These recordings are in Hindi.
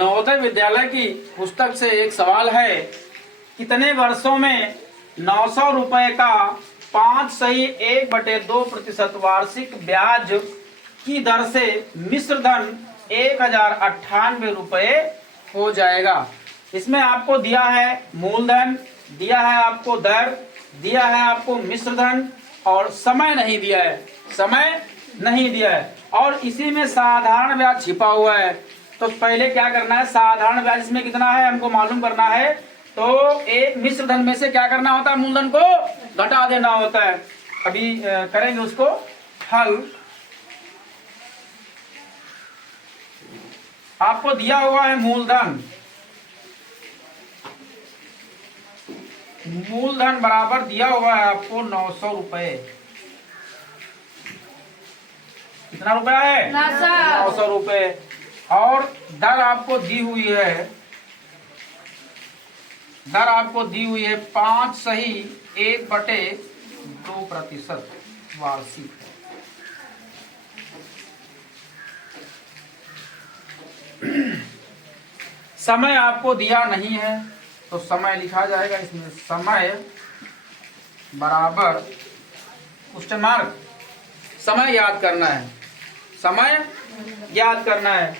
नवोदय विद्यालय की पुस्तक से एक सवाल है, कितने वर्षों में 900 रुपए का 5/1/2% वार्षिक ब्याज की दर से मिश्र धन 1098 रुपए हो जाएगा। इसमें आपको दिया है मूलधन, दिया है आपको दर, दिया है आपको मिश्र धन और समय नहीं दिया है, समय नहीं दिया है और इसी में साधारण ब्याज छिपा हुआ है। तो पहले क्या करना है, साधारण ब्याज इसमें कितना है हमको मालूम करना है। तो एक मिश्र धन में से क्या करना होता है, मूलधन को घटा देना होता है। अभी करेंगे उसको हल। आपको दिया हुआ है मूलधन, मूलधन बराबर दिया हुआ है आपको 900 रुपए। कितना रुपया है, 900 रुपए। और दर आपको दी हुई है, दर आपको दी हुई है 5/1/2% वार्षिक। समय आपको दिया नहीं है तो समय लिखा जाएगा इसमें, समय बराबर क्वेश्चन मार्क। समय याद करना है, समय याद करना है।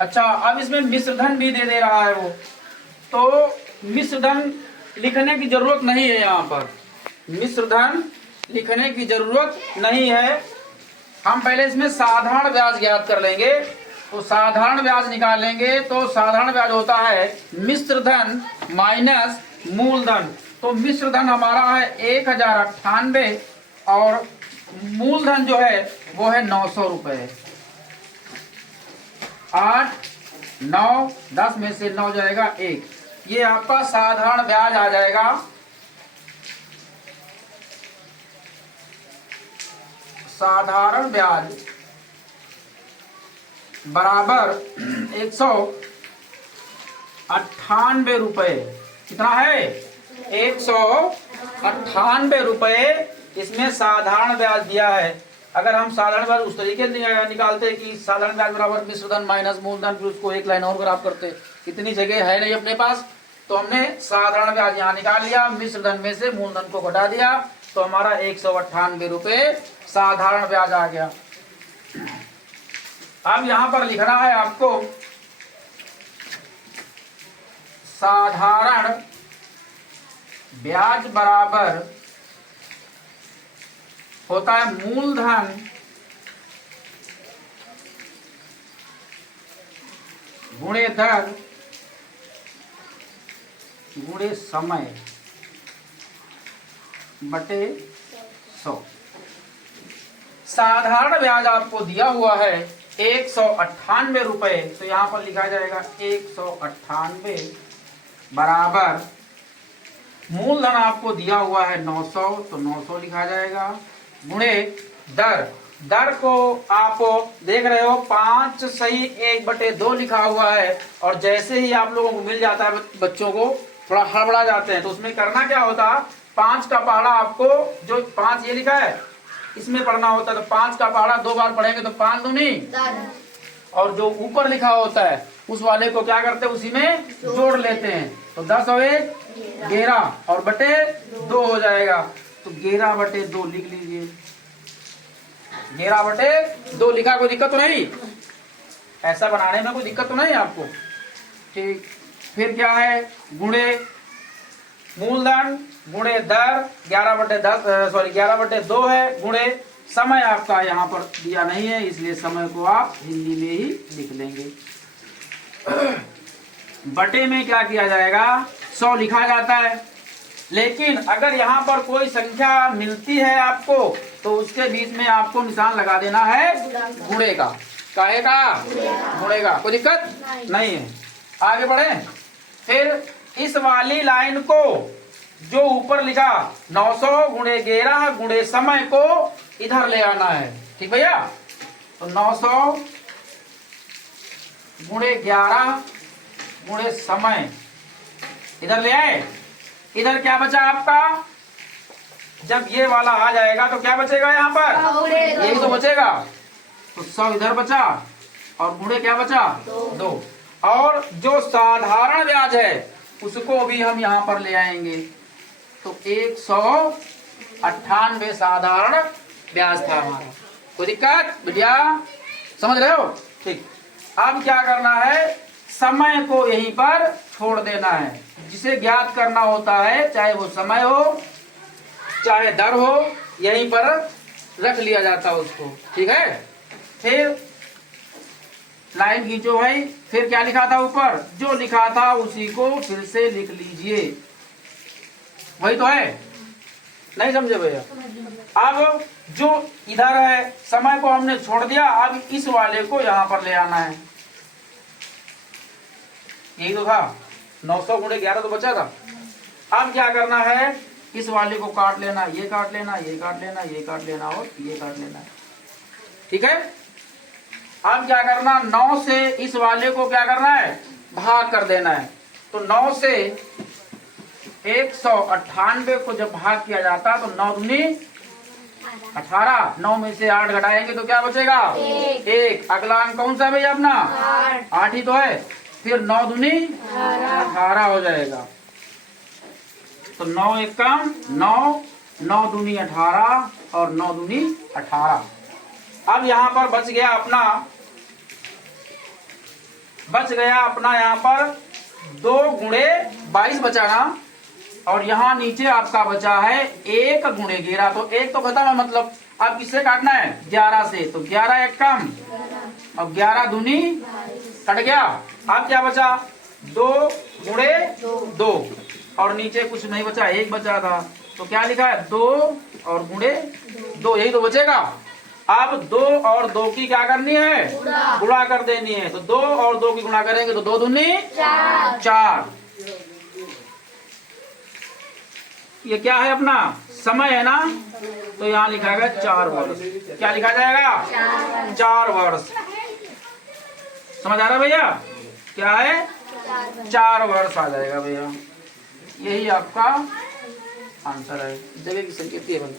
अच्छा, अब इसमें मिश्र धन भी दे रहा है वो, तो मिश्र धन लिखने की जरूरत नहीं है। यहाँ पर मिश्र धन लिखने की जरूरत नहीं है। हम पहले इसमें साधारण ब्याज ज्ञात कर लेंगे। तो साधारण ब्याज निकालेंगे तो साधारण ब्याज होता है मिश्र धन माइनस मूलधन। तो मिश्र धन हमारा है 1098 और मूलधन जो है वो है 900 रुपए। 8, 9, 10 में से 9 जाएगा 1। ये आपका साधारण ब्याज आ जाएगा। साधारण ब्याज बराबर 198 रुपए। कितना है, 198 रुपए। इसमें साधारण ब्याज दिया है। अगर हम साधारण ब्याज उस तरीके निकालते कि साधारण ब्याज बराबर मिश्र धन माइनस मूलधन, फिर उसको एक लाइन और ग्राफ करते, इतनी जगह है नहीं अपने पास। तो हमने साधारण ब्याज यहाँ निकाल लिया, मिश्र धन में से मूलधन को घटा दिया, तो हमारा 198 रुपए साधारण ब्याज आ गया। अब यहाँ पर लिखना है आपको साधारण ब्याज बराबर होता है मूलधन गुणे दर गुणे समय बटे 100। साधारण ब्याज आपको दिया हुआ है 198 रुपए, तो यहाँ पर लिखा जाएगा 198 बराबर मूलधन आपको दिया हुआ है 900, तो 900 लिखा जाएगा गुणे दर। दर को आप देख रहे हो 5/1/2 लिखा हुआ है। और जैसे ही आप लोगों को मिल जाता है, बच्चों को थोड़ा हड़बड़ा जाते हैं, तो उसमें करना क्या होता, 5 का पहाड़ा आपको, जो 5 ये लिखा है इसमें पढ़ना होता है। तो 5 का पहाड़ा 2 बार पढ़ेंगे तो 5 दूनी, और जो ऊपर लिखा होता है उस वाले को क्या करते हैं, उसी में जोड़ लेते हैं। तो 10 और 1 11 और बटे 2 हो जाएगा। तो 11/2 लिख लीजिए। 11/2 लिखा, कोई दिक्कत तो नहीं, ऐसा बनाने में कोई दिक्कत तो नहीं आपको, ठीक। फिर क्या है, गुणे मूलधन गुणे दर 11/2 है, गुणे समय आपका यहाँ पर दिया नहीं है, इसलिए समय को आप हिंदी में ही लिख लेंगे। बटे में क्या किया जाएगा, 100 लिखा जाता है। लेकिन अगर यहाँ पर कोई संख्या मिलती है आपको, तो उसके बीच में आपको निशान लगा देना है गुणे का। काहे का, गुणे का, कोई दिक्कत नहीं है। आगे बढ़े। फिर इस वाली लाइन को जो ऊपर लिखा 900 गुणे 11 गुणे समय को इधर ले आना है, ठीक भैया। तो 900 गुणे 11 गुणे समय इधर ले आए। इधर क्या बचा आपका, जब ये वाला आ जाएगा तो क्या बचेगा, यहाँ पर यही तो बचेगा। तो 100 इधर बचा और गुणे क्या बचा, 2। और जो साधारण ब्याज है उसको भी हम यहाँ पर ले आएंगे। तो 198 साधारण ब्याज था हमारा। कोई दिक्कत बिटिया, समझ रहे हो? ठीक। अब क्या करना है, समय को यहीं पर छोड़ देना है। जिसे ज्ञात करना होता है, चाहे वो समय हो चाहे दर हो, यहीं पर रख लिया जाता है उसको। ठीक है, फिर लाइन खींचो भाई। फिर क्या लिखा था ऊपर? जो लिखा था उसी को फिर से लिख लीजिए। वही तो है, नहीं समझे भैया? अब जो इधर है समय को हमने छोड़ दिया, अब इस वाले को यहां पर ले आना है। यही तो था, 900 गुणे 11 तो बचा था। अब क्या करना है, इस वाले को काट लेना, ये काट लेना, ये काट लेना, ये काट लेना और ये काट लेना। ठीक है, अब क्या करना, 9 से इस वाले को क्या करना है, भाग कर देना है। तो 9 से 198 को जब भाग किया जाता है तो 9 दूनी 18, 9 में से 8 घटाएंगे तो क्या बचेगा? 1। अगला अंक कौन सा है भैया अपना? 8 ही तो है। फिर 9 दूनी 18 हो जाएगा। तो 9 एक कम 9, 9 दूनी 18 और 9 दूनी 18। अब यहाँ पर बच गया अपना यहाँ पर 2 गुणे 22 बचा ना, और यहाँ नीचे आपका बचा है 1 गुणे 11। तो 1 तो खत्म है, मतलब अब किससे काटना है? 11 से। तो 11 एक कम और 11 दूनी कट गया। अब क्या बचा? 2 गुणे 2 और नीचे कुछ नहीं बचा, 1 बचा था। तो क्या लिखा है? 2 और गुणे 2, यही तो बचेगा। अब 2 और 2 की क्या करनी है? गुणा कर देनी है। तो 2 और 2 की गुणा करेंगे तो 2 दूनी 4। ये क्या है अपना? समय है ना, तो यहाँ लिखा है 4 वर्ष। क्या लिखा जाएगा? 4 वर्ष। समझ आ रहा भैया? क्या है? 4 वर्ष आ जाएगा भैया। यही आपका आंसर है। जगह की संकेत है भाई।